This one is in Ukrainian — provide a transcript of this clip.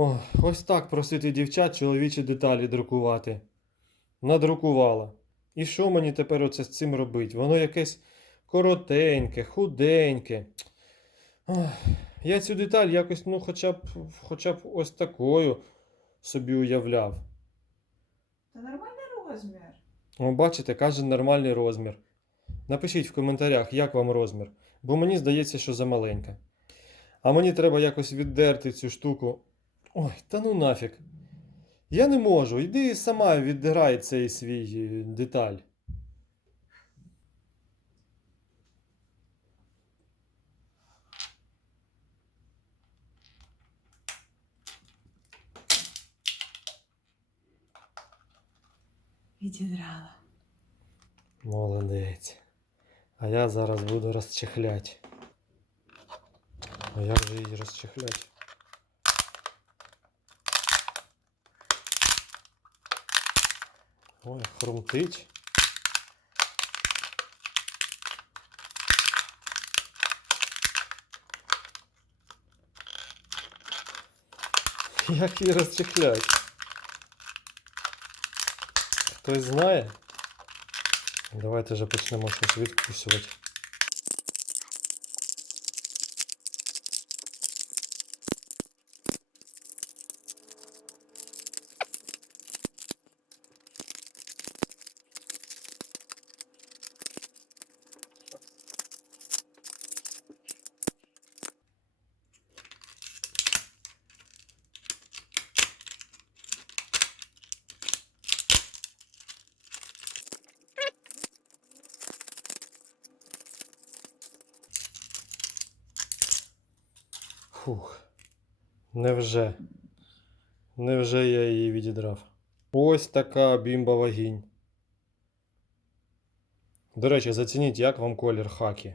О, ось так просити дівчат чоловічі деталі друкувати. Надрукувала. І що мені тепер оце з цим робити? Воно якесь коротеньке, худеньке. Ох, я цю деталь якось, ну, хоча б, хоча б ось такою собі уявляв. Та нормальний розмір. О, бачите, каже нормальний розмір. Напишіть в коментарях, як вам розмір, бо мені здається, що замаленька. А мені треба якось віддерти цю штуку. Ой, та ну нафіг. Я не можу. Йди сама віддирай цей свій е, деталь. Відідрала. Молодець. А я зараз буду розчехлять. А як же її розчехлять? Ой, хрумтить. Як її розчехлять? Хтось знає? Давайте вже почнемо щось відкусувати. Фух. Невже? Невже я її відідрав? Ось така бімба вагінь. До речі, зацініть, як вам колір хакі.